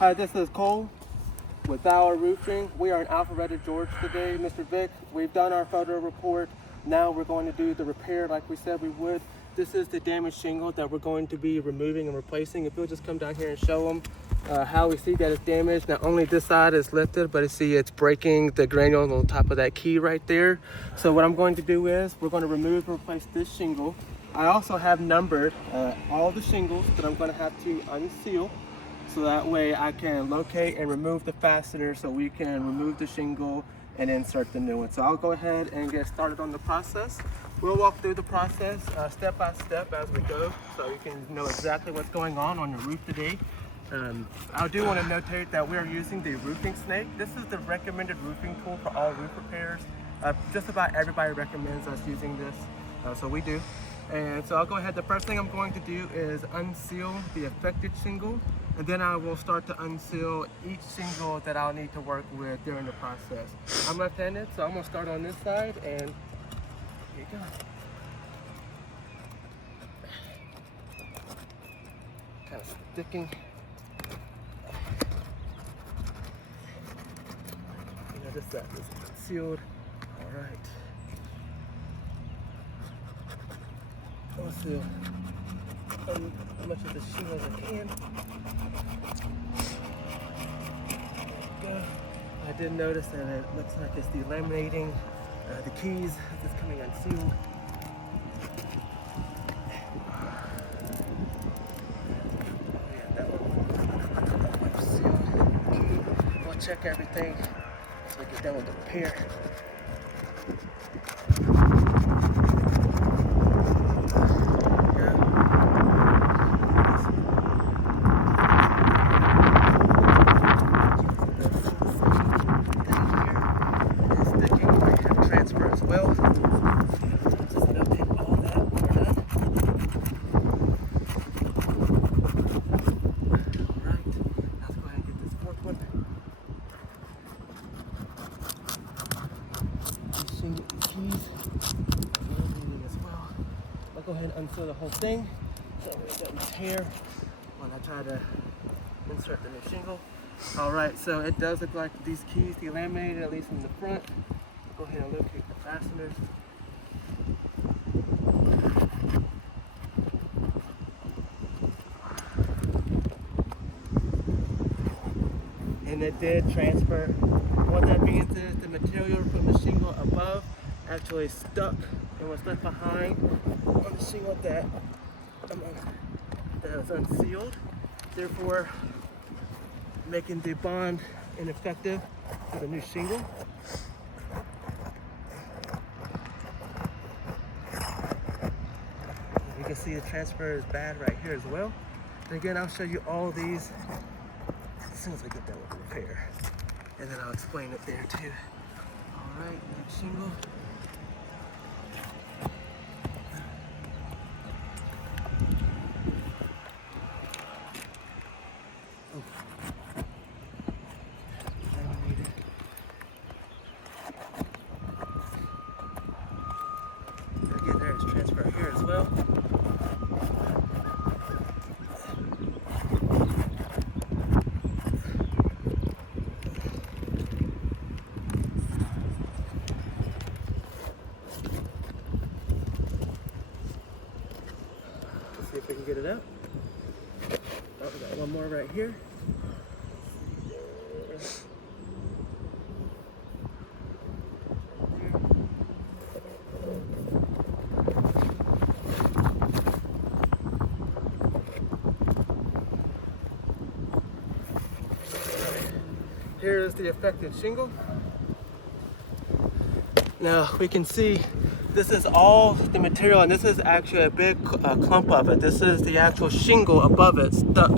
Hi, this is Cole with Bauer Roofing. We are in Alpharetta, Georgia today, Mr. Vic. We've done our photo report. Now we're going to do the repair like we said we would. This is the damaged shingle that we're going to be removing and replacing. If you'll just come down here and show them how we see that it's damaged. Not only this side is lifted, but you see it's breaking the granule on top of that key right there. So what I'm going to do is we're going to remove and replace this shingle. I also have numbered all the shingles that I'm going to have to unseal, so that way I can locate and remove the fastener so we can remove the shingle and insert the new one. So I'll go ahead and get started on the process. We'll walk through the process step by step as we go, so you can know exactly what's going on your roof today. I do want to notate that we are using the roofing snake. This is the recommended roofing tool for all roof repairs. Just about everybody recommends us using this, so we do. And so I'll go ahead. The first thing I'm going to do is unseal the affected shingle, and then I will start to unseal each shingle that I'll need to work with during the process. I'm left-handed, so I'm going to start on this side, and here you go. Kind of sticking. Notice that is sealed. All right. I'll seal as much of the shingle as I can. Go. I did notice that it looks like it's delaminating the keys. This is coming unsealed. Yeah, that one's sealed. We'll check everything so we get done with the repair. I'll go ahead and unseal the whole thing so it doesn't tear when I try to insert the new shingle. Alright, so it does look like these keys delaminated, at least in the front. I'll go ahead and locate the fasteners. And it did transfer. What that means is the material from the shingle above actually stuck and was left behind on the shingle that was unsealed, therefore making the bond ineffective for the new shingle. You can see the transfer is bad right here as well. And again, I'll show you all these as soon as I get done with the repair, and then I'll explain it there too. All right, next shingle. Again, there's transfer here as well. Let's see if we can get it out. Oh, we got one more right here. Here's the affected shingle. Now we can see this is all the material, and this is actually a big clump of it. This is the actual shingle above it stuck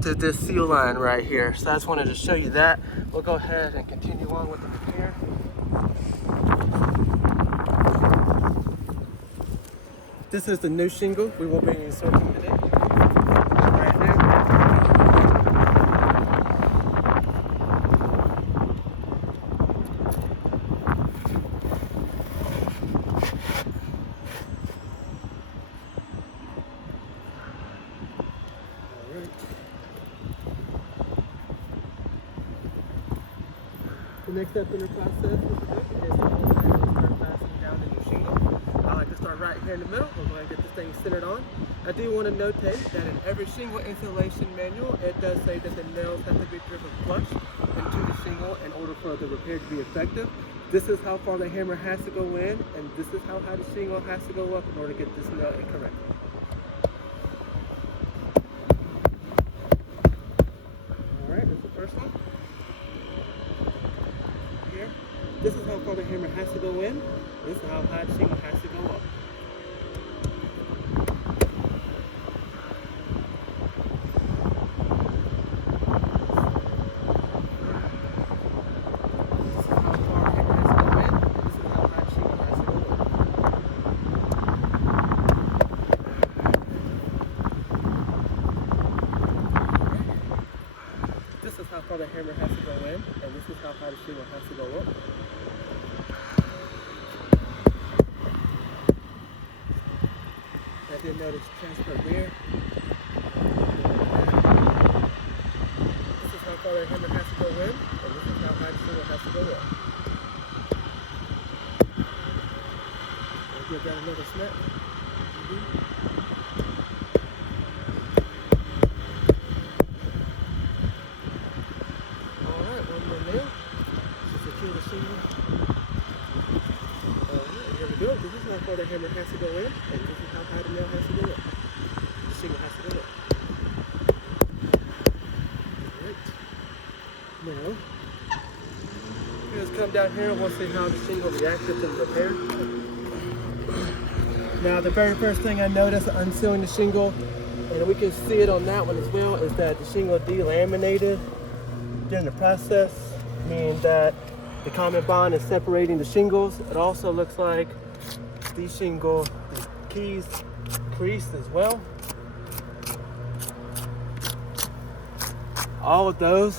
to this seal line right here. So I just wanted to show you that. We'll go ahead and continue on with the repair. This is the new shingle we will be inserting today. Right there. The next step in the process is to start fastening down the new shingle. I like to start right here in the middle. We're going to get this thing centered on. I do want to notate that in every shingle installation manual, it does say that the nails have to be driven flush into the shingle in order for the repair to be effective. This is how far the hammer has to go in, and this is how high the shingle has to go up in order to get this nail in correctly. Alright, that's the first one. Here. This is how far the hammer has to go in. This is how high the shingle has to go up. This is how far the hammer has to go in, and this is how high the shingle has to go up. I did notice transfer there. This is how far the hammer has to go in, and this is how high the shingle has to go up. I'll give that another snap. Secure the shingle. Here we go. This is how far the hammer has to go in, and this is how high the nail has to go up. The shingle has to go up. Alright. Now, let's come down here and we'll see how the shingle reacted to the repair. Now, the very first thing I noticed unsealing the shingle, and we can see it on that one as well, is that the shingle delaminated during the process, meaning that the common bond is separating the shingles. It also looks like these keys creased as well. All of those.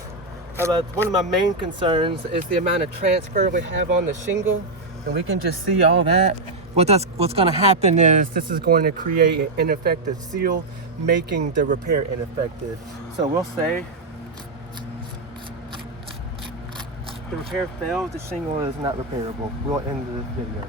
One of my main concerns is the amount of transfer we have on the shingle, and we can just see all that. What's going to happen is this is going to create an ineffective seal, making the repair ineffective. So we'll say the repair failed, the shingle is not repairable. We'll end the video.